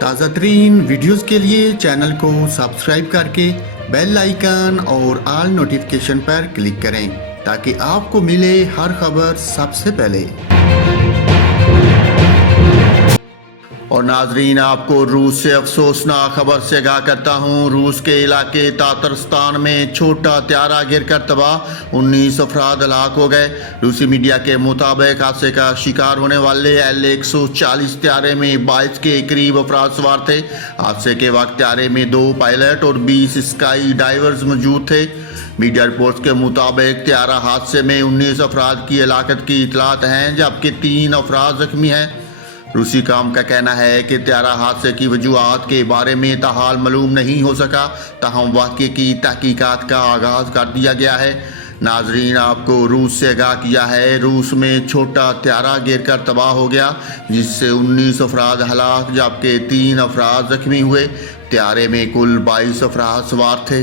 تازہ ترین ویڈیوز کے لیے چینل کو سبسکرائب کر کے بیل آئیکن اور آل نوٹیفیکیشن پر کلک کریں تاکہ آپ کو ملے ہر خبر سب سے پہلے۔ اور ناظرین، آپ کو روس سے افسوسناک خبر سے آگاہ کرتا ہوں۔ روس کے علاقے تاترستان میں چھوٹا طیارہ گر کر تباہ، 19 افراد ہلاک ہو گئے۔ روسی میڈیا کے مطابق حادثے کا شکار ہونے والے L-140 طیارے میں 22 کے قریب افراد سوار تھے۔ حادثے کے وقت طیارے میں 2 پائلٹ اور 20 اسکائی ڈائیورز موجود تھے۔ میڈیا رپورٹس کے مطابق طیارہ حادثے میں 19 افراد کی ہلاکت کی اطلاعات ہیں، جبکہ 3 افراد زخمی ہیں۔ روسی حکام کا کہنا ہے کہ طیارہ حادثے کی وجوہات کے بارے میں تاحال معلوم نہیں ہو سکا، تاہم واقعے کی تحقیقات کا آغاز کر دیا گیا ہے۔ ناظرین، آپ کو روس سے آگاہ کیا ہے، روس میں چھوٹا طیارہ گر کر تباہ ہو گیا جس سے 19 افراد ہلاک جبکہ 3 افراد زخمی ہوئے۔ طیارے میں کل 22 افراد سوار تھے۔